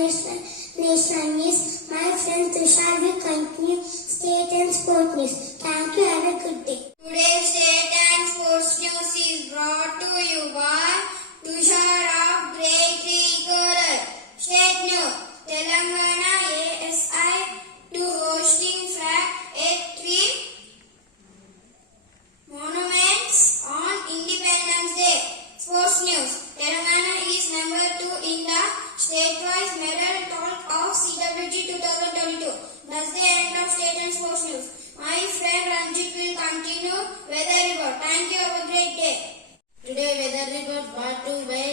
national news. My friend Tushar will continue state and sport news. Thank you. Have a good day. Today's state and sports news is brought to you by Tushar of Grade 3 Coral. State news. Telangana ASI to hosting flag at 3 monuments on Independence Day. Sports news. Telangana is number 2 in the state-wise medal count of CWG 2022. That's the end of state and sports news. My friend Ranjit will continue weather report. Thank you. Have a great day. Today weather report brought to you by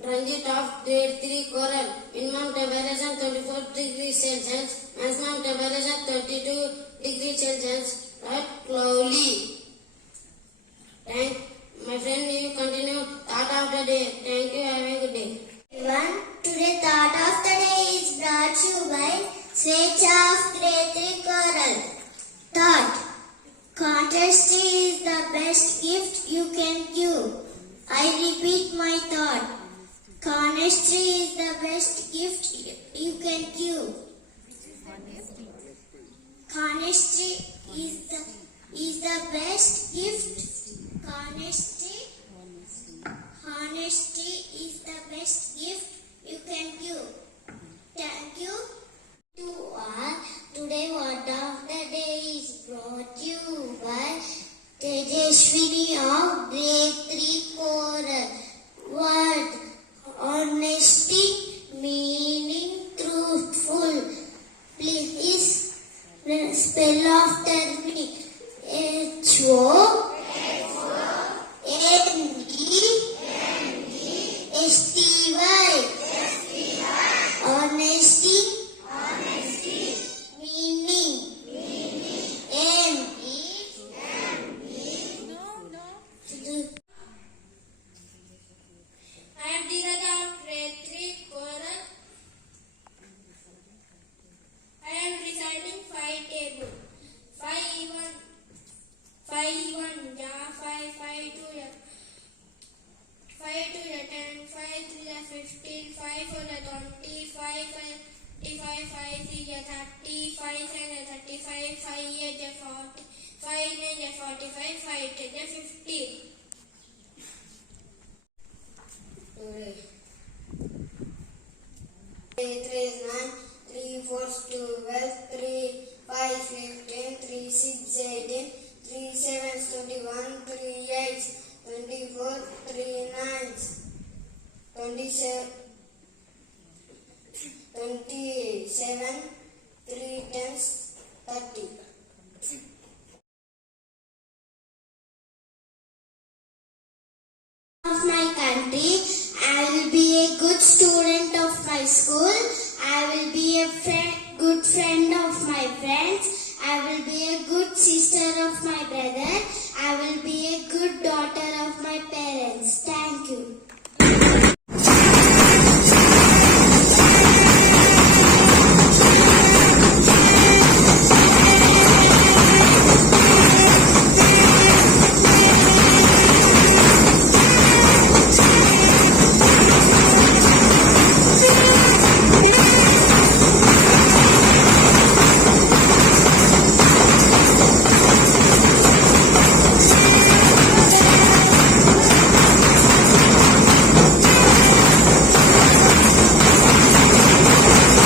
Ranjit of Grade 3 Coral. Minimum temperature 24 degrees Celsius. Maximum temperature 32 degrees Celsius. Right, cloudy. My friend, you continue thought of the day. Thank you. Have a good day. Everyone, today thought of the day is brought to you by Swecha of Grade 3 Coral. Thought. Contest is the best gift you can give. I repeat my thought. Contest is the best gift you can give. Contest is the best gift. Honesty is the best gift you can give. Thank you to all. Today word of the day is brought to you by Tejaswini of Grade 3 Coral. Word. Honesty meaning truthful. Please spell after me. H-O N-E-S-T-Y. Honesty. Meaning. M-E. I am Dheeraj of Grade 3 Coral. I am reciting 5 table. 5 1 ja 5 5 2 ja 5 2 ja 10 5 3 ja 15 5 4 ja 20 5 25 5 3 ja 30 5 7 ja 35 5 8 ja 40 5 9 ja 45 5 10 ja 50. Today 3 is 9, 3 4 is 12, 3 5 is 15, 3 6 18, 3 7 is 21, 3 8 is 24, 3 9 is 27, 3 10 is 30. Of my country, I will be a good student of my school. I will be a good friend of my friends. I will be a good sister of my brother. I will be a good daughter of my parents. Thank you.